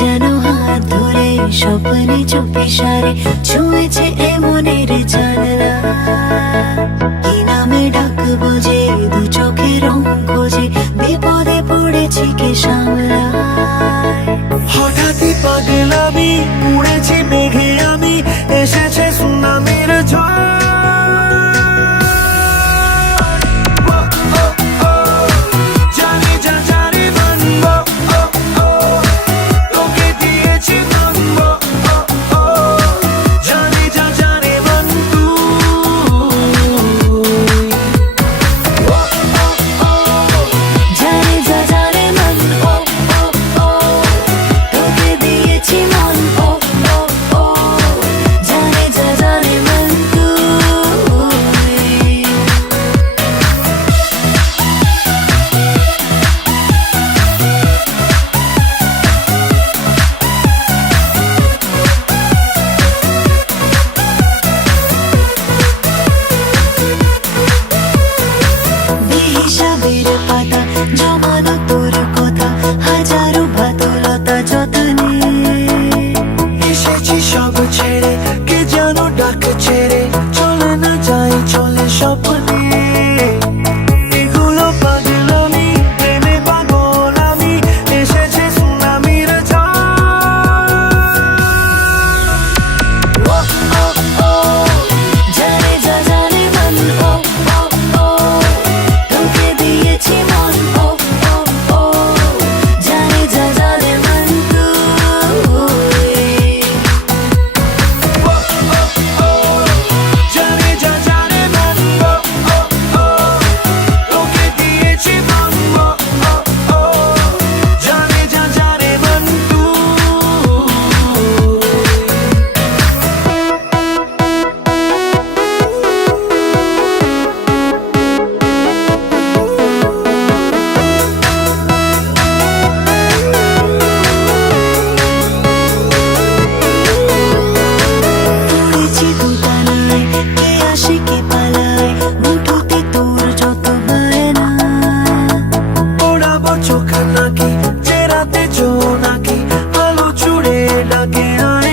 যেন হাত ধরে স্বপ্নে চুপি সারে ছুঁয়েছে এ মনের জানলা। কি নামে ডাকবো যে দু চোখে রং খোঁজে, বিপদে পড়েছি কে সামলায়। হঠাৎই পাগলামি উড়েছি মেঘে আমি, এসেছে সুনামির ঝড়। পাতা জমানো তোর কথা, হাজারো বাতুলতা যতনে এসেছি সব ছেড়ে, কে যেন ডাক ছেড়ে চলে না যাই চলে স্বপ্নে। এগুলো পাগলামি প্রেমে পাগল আমি, এসেছে সুনামির ঝড়। জানে যা জানে মন, ও ও ও তোকে দিয়েছি মন, ও ও ও জানে যা জানে মন তুই। জানে যা জানে মন, তোকে দিয়েছি মন, জানে যা জানে মন তুই। পড়েছি দুতলায়, কে আসে কে পালায়, মুঠোতে তোর যত বায়না। ওড়াবো চোখ নাকি চেরাতে জোনাকি, আলো ছুড়ে ডাকে আয়।